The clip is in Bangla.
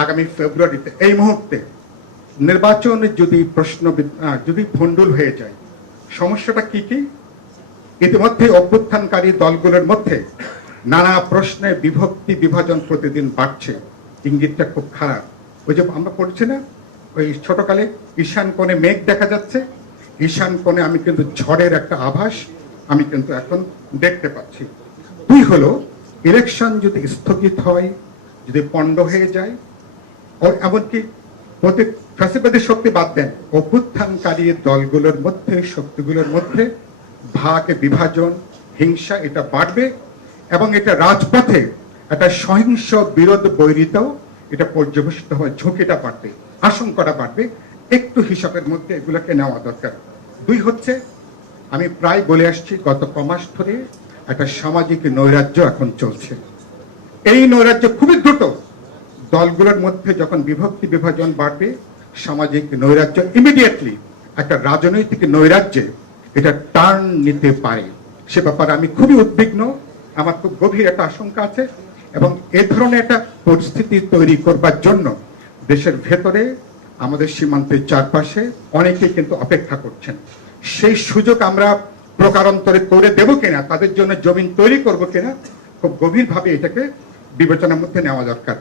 আগামী ফেব্রুয়ারিতে এই মুহূর্তে নির্বাচন যদি যদি ভণ্ডুল হয়ে যায়, সমস্যাটা কি কি? ইতিমধ্যে অভ্যুত্থানকারী দলগুলোর মধ্যে নানা প্রশ্নে বিভক্তি বিভাজন প্রতিদিন বাড়ছে, ইঙ্গিতটা খুব খারাপ। ওই যে আমরা পড়ছি না, ওই ছোটকালে ঈশান কোণে মেঘ দেখা যাচ্ছে, ঈশান কোণে আমি কিন্তু ঝড়ের একটা আভাস আমি কিন্তু এখন দেখতে পাচ্ছি। দুই হলো, ইলেকশন যদি স্থগিত হয়, যদি পণ্ড হয়ে যায়, ও এমনকি ফ্যাসিবাদী শক্তি বাদ দেন, অভ্যুত্থানকারী দলগুলোর মধ্যে, শক্তিগুলোর মধ্যে ভাগ বিভাজন, হিংসা এটা বাড়বে এবং এটা রাজপথে একটা সহিংস বিরোধ বৈরিতাও এটা পর্যবেসিত হওয়ার ঝুঁকিটা বাড়বে, আশঙ্কাটা বাড়বে। একটু হিসাবের মধ্যে এগুলোকে নেওয়া দরকার। দুই হচ্ছে, আমি প্রায় বলে আসছি গত কমাস ধরে একটা সামাজিক নৈরাজ্য এখন চলছে। এই নৈরাজ্য খুবই দ্রুত দলগুলোর মধ্যে যখন বিভক্তি বিভাজন বাড়বে, সামাজিক নৈরাজ্য ইমিডিয়েটলি একটা রাজনৈতিক নৈরাজ্যে এটা টার্ন নিতে পারে। সে ব্যাপারে আমি খুবই উদ্বিগ্ন, আমার খুব গভীর একটা আশঙ্কা আছে। এবং এ ধরনের একটা পরিস্থিতি তৈরি করবার জন্য দেশের ভেতরে, আমাদের সীমান্তের চারপাশে অনেকেই কিন্তু অপেক্ষা করছেন। সেই সুযোগ আমরা প্রকারান্তরে করে দেব কিনা, তাদের জন্য জমিন তৈরি করব কিনা, খুব গভীরভাবে এটাকে বিবেচনার মধ্যে নেওয়া দরকার।